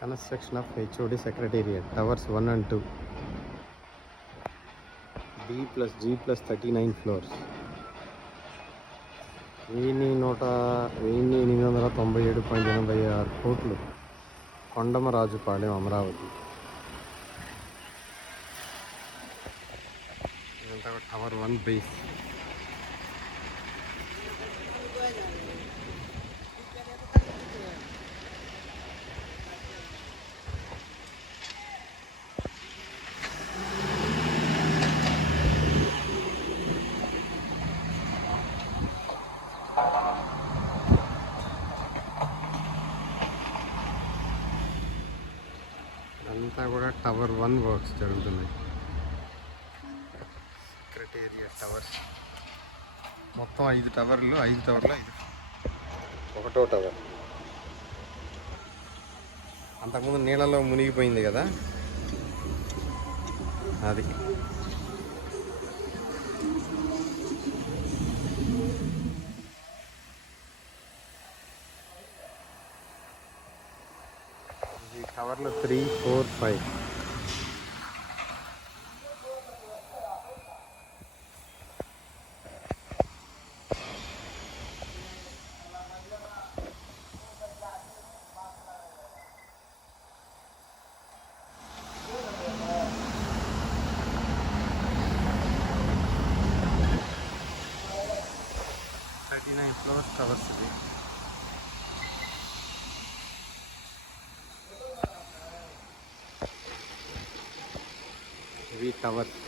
Construction of HOD secretariat towers one and two. B plus G plus thirty nine floors వెయ్యి నూట వెయ్యి ఎనిమిది వందల తొంభై ఏడు పాయింట్ ఎనభై ఆరు కోట్లు Kondamarajupalem Amaravati. Tower one base అంతా కూడా టవర్ వన్ వర్క్స్ జరుగుతున్నాయి. Secretariat towers. మొత్తం ఐదు టవర్లు ఐదు టవర్లు ఐదు. ఒకటో టవర్. అంతకుముందు నీళ్ళలో మునిగిపోయింది కదా? అది. ఈ టవర్లు three four five thirty nine floors towers ఇది ఇవి టవర్స్